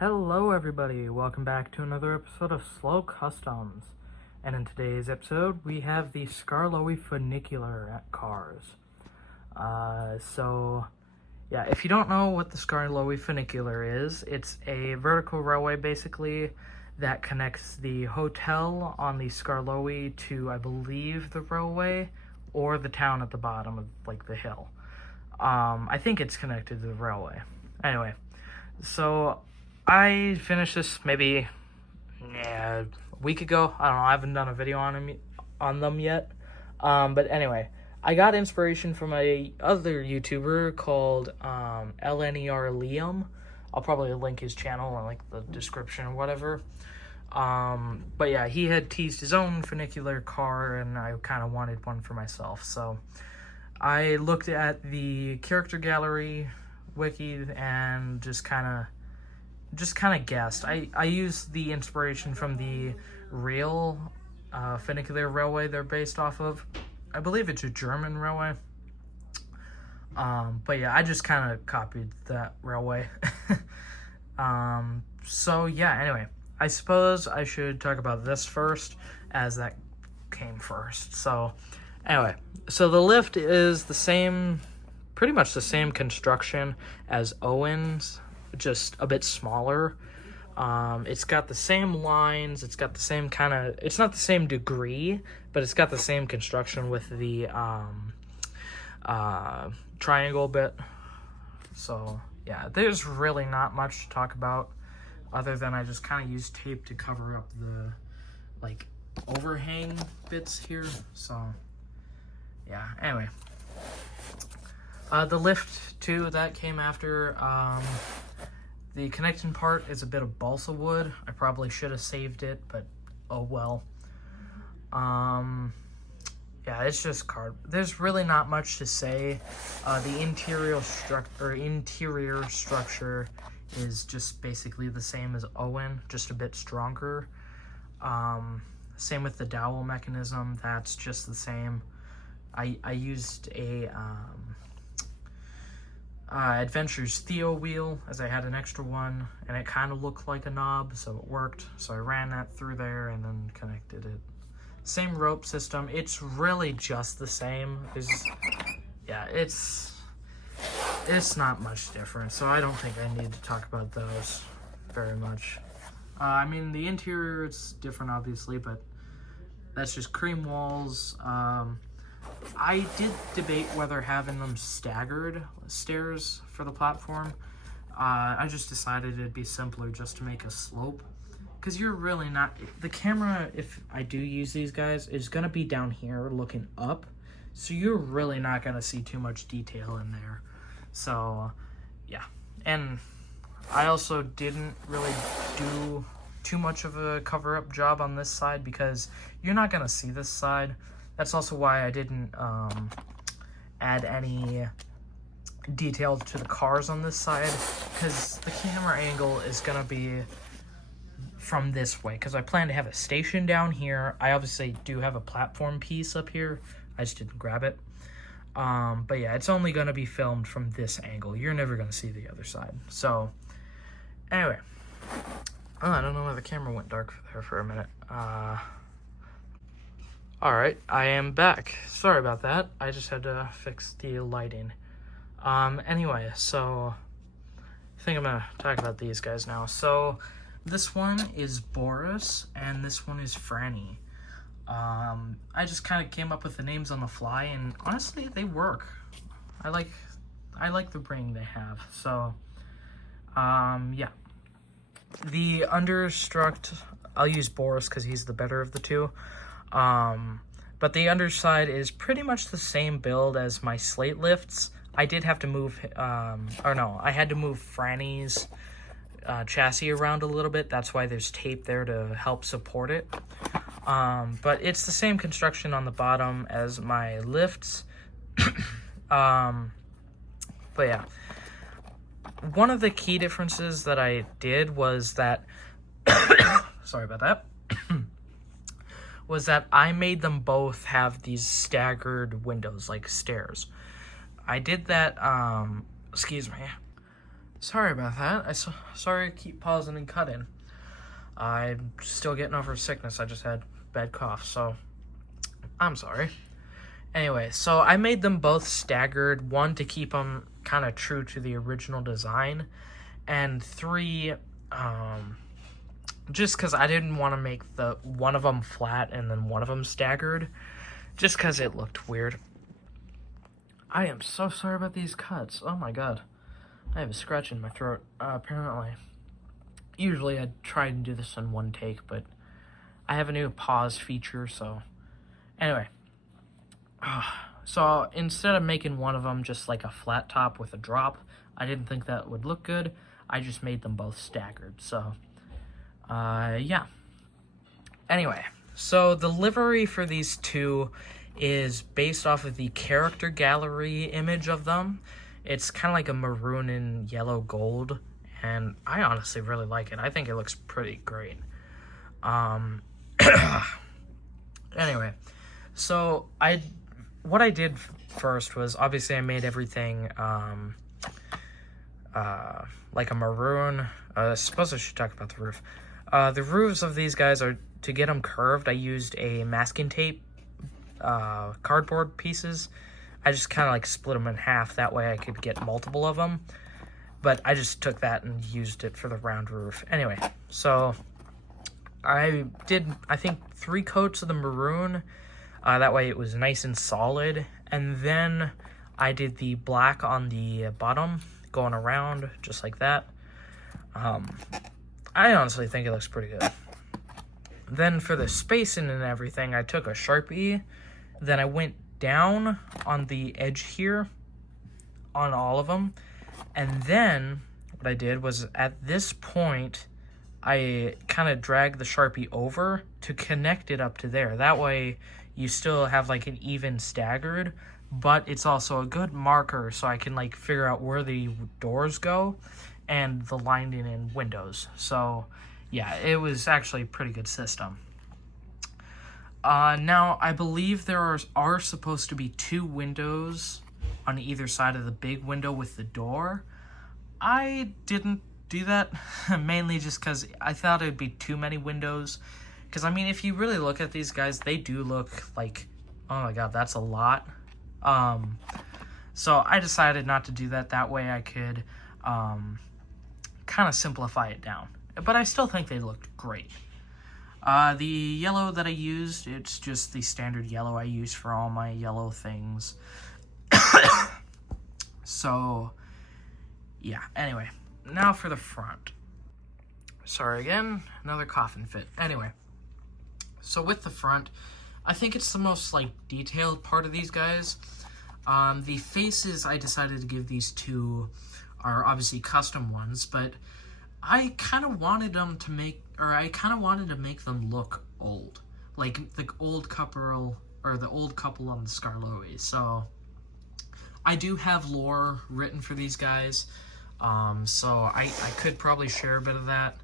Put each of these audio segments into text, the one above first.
Hello everybody, welcome back to another episode of Slow Customs. And in today's episode, we have the Skarloey funicular cars. If you don't know what the Skarloey funicular is, it's a vertical railway basically that connects the hotel on the Skarloey to, I believe, the railway or the town at the bottom of like the hill. I think it's connected to the railway. Anyway, so I finished this maybe a week ago. I don't know. I haven't done a video on them yet. But anyway, I got inspiration from a other YouTuber called LNER Liam. I'll probably link his channel in like the description or whatever. But yeah, he had teased his own funicular car, and I kind of wanted one for myself. So I looked at the character gallery wiki and just kind of guessed. I used the inspiration from the real funicular railway they're based off of. I believe it's a German railway. But yeah, I just kind of copied that railway. So yeah, anyway, I suppose I should talk about this first, as that came first. So anyway, so the lift is the same, pretty much the same construction as Owen's, just a bit smaller. It's got the same lines, it's got the same kind of, it's not the same degree, but it's got the same construction with the triangle bit. So yeah, there's really not much to talk about other than I just kind of used tape to cover up the like overhang bits here. So yeah, anyway, the lift too, that came after. The connecting part is a bit of balsa wood. I probably should have saved it, but oh well. Yeah, it's just card. There's really not much to say. The interior structure is just basically the same as Owen, just a bit stronger. Same with the dowel mechanism. That's just the same. I used a Adventures Theo wheel, as I had an extra one, and it kind of looked like a knob, so it worked. So I ran that through there and then connected it. Same rope system. It's really just the same. It's not much different, so I don't think I need to talk about those very much. I mean, the interior, it's different obviously, but that's just cream walls. I did debate whether having them staggered stairs for the platform. I just decided it'd be simpler just to make a slope, because you're really not, the camera, if I do use these guys, is going to be down here looking up, so you're really not going to see too much detail in there. So yeah, and I also didn't really do too much of a cover-up job on this side, because you're not going to see this side. That's also why I didn't add any detail to the cars on this side, because the camera angle is going to be from this way, because I plan to have a station down here. I obviously do have a platform piece up here. I just didn't grab it. But yeah, it's only going to be filmed from this angle. You're never going to see the other side. So anyway, I don't know why the camera went dark there for a minute. Alright, I am back. Sorry about that. I just had to fix the lighting. Anyway, so I think I'm gonna talk about these guys now. So this one is Boris, and this one is Frannie. I just kind of came up with the names on the fly, and honestly, they work. I like the ring they have. So, yeah. The understruct, I'll use Boris because he's the better of the two. But the underside is pretty much the same build as my slate lifts. I did have to move, I had to move Frannie's chassis around a little bit. That's why there's tape there to help support it. But it's the same construction on the bottom as my lifts. But yeah. One of the key differences that I did was that, sorry about that. Was that I made them both have these staggered windows, like stairs. I did that, excuse me. Sorry about that. Sorry to keep pausing and cutting. I'm still getting over sickness. I just had bad cough, so I'm sorry. Anyway, so I made them both staggered. 1, to keep them kind of true to the original design, and 3, just because I didn't want to make one of them flat and then one of them staggered, just because it looked weird. I am so sorry about these cuts. Oh my god. I have a scratch in my throat, apparently. Usually I'd try and do this in one take, but I have a new pause feature, so... Anyway. So instead of making one of them just like a flat top with a drop, I didn't think that would look good. I just made them both staggered, so... yeah. Anyway, so the livery for these two is based off of the character gallery image of them. It's kind of like a maroon and yellow gold, and I honestly really like it. I think it looks pretty great. Anyway, so what I did first was, obviously I made everything like a maroon. I suppose I should talk about the roof. The roofs of these guys are, to get them curved, I used a masking tape cardboard pieces. I just kind of like split them in half, that way I could get multiple of them. But I just took that and used it for the round roof. Anyway, so I did, I think, 3 coats of the maroon. That way it was nice and solid. And then I did the black on the bottom, going around, just like that. I honestly think it looks pretty good. Then for the spacing and everything, I took a Sharpie. Then I went down on the edge here on all of them. And then what I did was, at this point, I kind of dragged the Sharpie over to connect it up to there. That way you still have like an even staggered, but it's also a good marker so I can like figure out where the doors go and the lining and windows. So yeah, it was actually a pretty good system. Now, I believe there are supposed to be 2 windows on either side of the big window with the door. I didn't do that, mainly just because I thought it would be too many windows. Because, I mean, if you really look at these guys, they do look like, oh my god, that's a lot. So I decided not to do that. That way I could kind of simplify it down. But I still think they looked great. The yellow that I used, it's just the standard yellow I use for all my yellow things. So, yeah, anyway, now for the front. Sorry again, another coughing fit. Anyway, so with the front, I think it's the most, like, detailed part of these guys. The faces I decided to give these two are obviously custom ones, but I kind of wanted them to make, or I kind of wanted to make them look old, like the old couple, or the old couple on the Scarlois. So I do have lore written for these guys, so I could probably share a bit of that.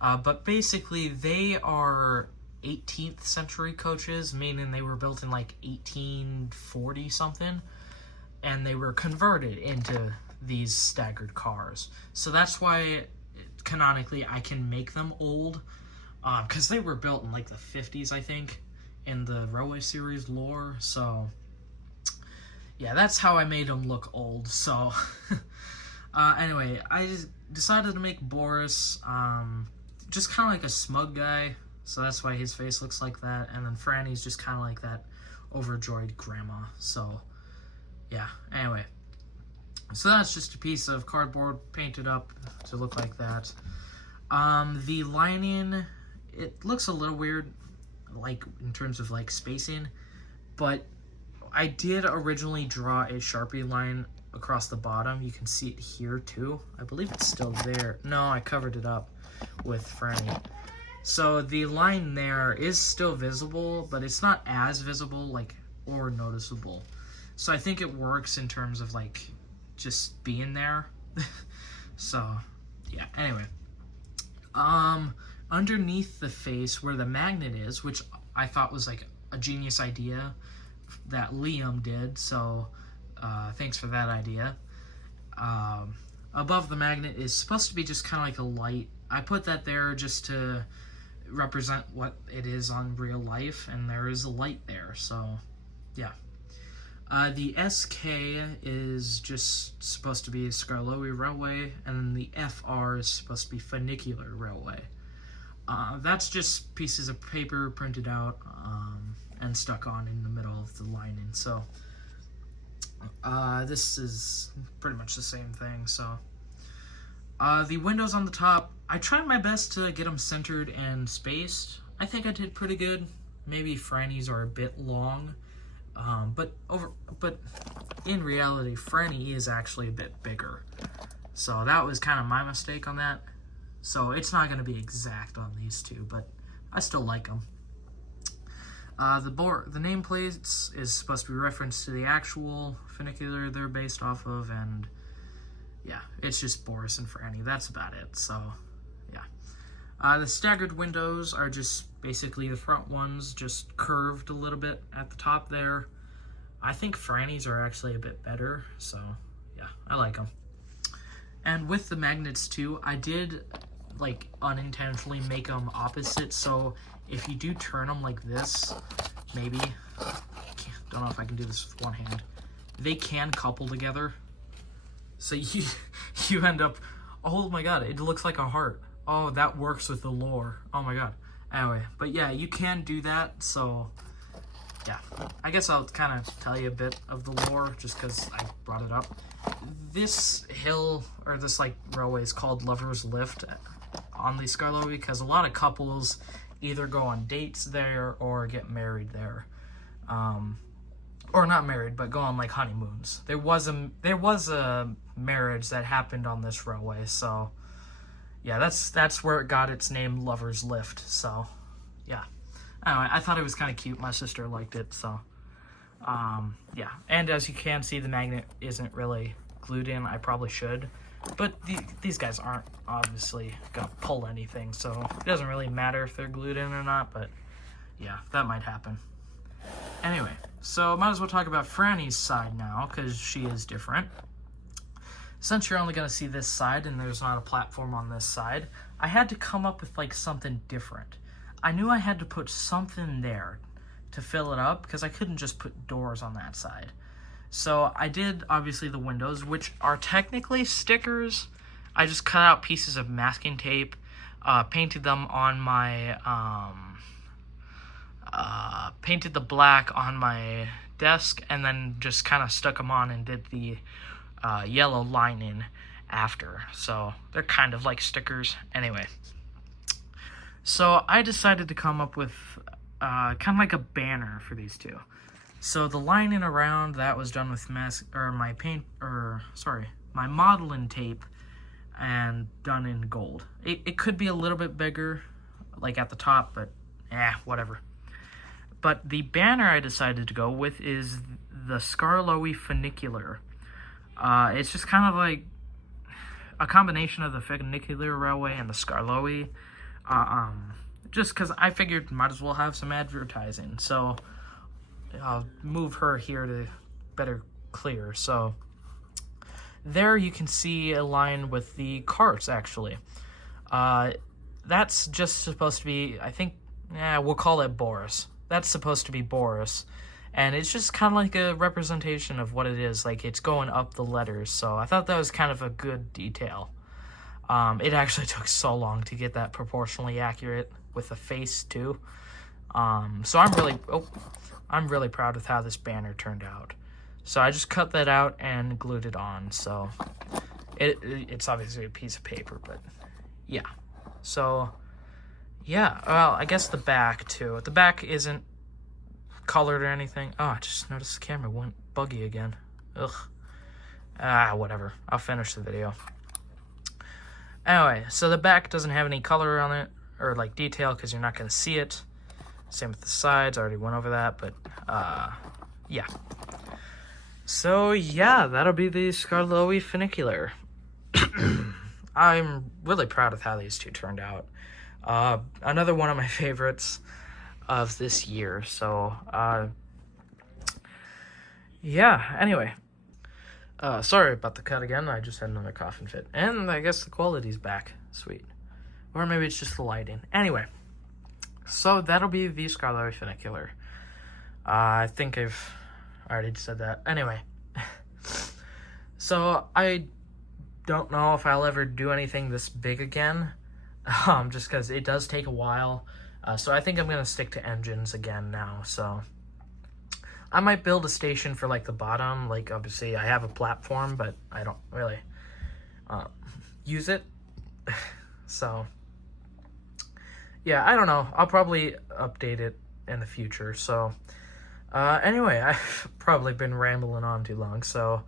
But basically, they are 18th century coaches, meaning they were built in like 1840 something, and they were converted into these staggered cars. So that's why canonically I can make them old, because they were built in like the 50s, I think, in the Railway Series lore. So yeah, that's how I made them look old. So anyway, I just decided to make Boris just kind of like a smug guy, so that's why his face looks like that. And then Frannie's just kind of like that overjoyed grandma. So yeah, anyway, so that's just a piece of cardboard painted up to look like that. The lining, it looks a little weird, like in terms of like spacing, but I did originally draw a Sharpie line across the bottom. You can see it here too. I believe it's still there. No, I covered it up with Frannie. So the line there is still visible, but it's not as visible, like, or noticeable. So I think it works in terms of like just being there. So yeah, anyway, underneath the face where the magnet is, which I thought was like a genius idea that Liam did, so thanks for that idea. above the magnet is supposed to be just kind of like a light. I put that there just to represent what it is on real life, and there is a light there, so yeah. The SK is just supposed to be Skarloey Railway, and then the FR is supposed to be Finicular Railway. That's just pieces of paper printed out and stuck on in the middle of the lining, so this is pretty much the same thing. So the windows on the top, I tried my best to get them centered and spaced. I think I did pretty good. Maybe Frannie's are a bit long, but in reality, Frannie is actually a bit bigger. So that was kind of my mistake on that. So it's not going to be exact on these two, but I still like them. The nameplates is supposed to be referenced to the actual funicular they're based off of, and yeah, it's just Boris and Frannie. That's about it. So yeah, the staggered windows are just basically the front ones just curved a little bit at the top there. I think Frannie's are actually a bit better, so yeah, I like them. And with the magnets too, I did like unintentionally make them opposite, so if you do turn them like this, maybe, don't know if I can do this with one hand, they can couple together. So you end up, oh my god, it looks like a heart. Oh, that works with the lore. Oh my god. Anyway, but yeah, you can do that, so yeah. I guess I'll kind of tell you a bit of the lore just because I brought it up. This hill, or this like railway, is called Lover's Lift on the Skarloey because a lot of couples either go on dates there or get married there. Or not married, but go on like honeymoons. There was a marriage that happened on this railway, so yeah, that's where it got its name, Lover's Lift. So yeah, anyway, I thought it was kind of cute. My sister liked it, so yeah. And as you can see, the magnet isn't really glued in. I probably should, but these guys aren't obviously gonna pull anything, so it doesn't really matter if they're glued in or not. But yeah, that might happen. Anyway, so might as well talk about Frannie's side now, because she is different. Since you're only going to see this side and there's not a platform on this side, I had to come up with like something different. I knew I had to put something there to fill it up, because I couldn't just put doors on that side. So I did, obviously, the windows, which are technically stickers. I just cut out pieces of masking tape, painted them on my... painted the black on my desk, and then just kind of stuck them on and did the yellow lining after. So they're kind of like stickers. Anyway, so I decided to come up with kind of like a banner for these two. So the lining around that was done with my modeling tape and done in gold. It could be a little bit bigger, like at the top, but whatever. But the banner I decided to go with is the Skarloey Funicular. It's just kind of like a combination of the Funicular Railway and the Skarloey. Just because I figured might as well have some advertising. So I'll move her here to better clear. So there you can see a line with the carts, actually. That's just supposed to be, I think, we'll call it Boris. That's supposed to be Boris, and it's just kind of like a representation of what it is. Like, it's going up the letters, so I thought that was kind of a good detail. It actually took so long to get that proportionally accurate with the face, too. So I'm really proud with how this banner turned out. So I just cut that out and glued it on, so it's obviously a piece of paper, but yeah. So... yeah, well, I guess the back, too. The back isn't colored or anything. Oh, I just noticed the camera went buggy again. Ugh. Whatever. I'll finish the video. Anyway, so the back doesn't have any color on it, or, like, detail, because you're not going to see it. Same with the sides. I already went over that, but, yeah. So, yeah, that'll be the Skarloey Funicular. I'm really proud of how these two turned out. Another one of my favorites of this year. So, yeah, anyway. Sorry about the cut again. I just had another coughing fit. And I guess the quality's back. Sweet. Or maybe it's just the lighting. Anyway. So that'll be the Scarlet Finicular. I think I've already said that. Anyway. So I don't know if I'll ever do anything this big again. Just because it does take a while. So I think I'm going to stick to engines again now. So I might build a station for like the bottom. Like obviously I have a platform, but I don't really use it. So yeah, I don't know. I'll probably update it in the future. So anyway, I've probably been rambling on too long. So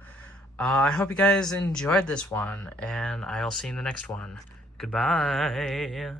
I hope you guys enjoyed this one, and I'll see you in the next one. Goodbye.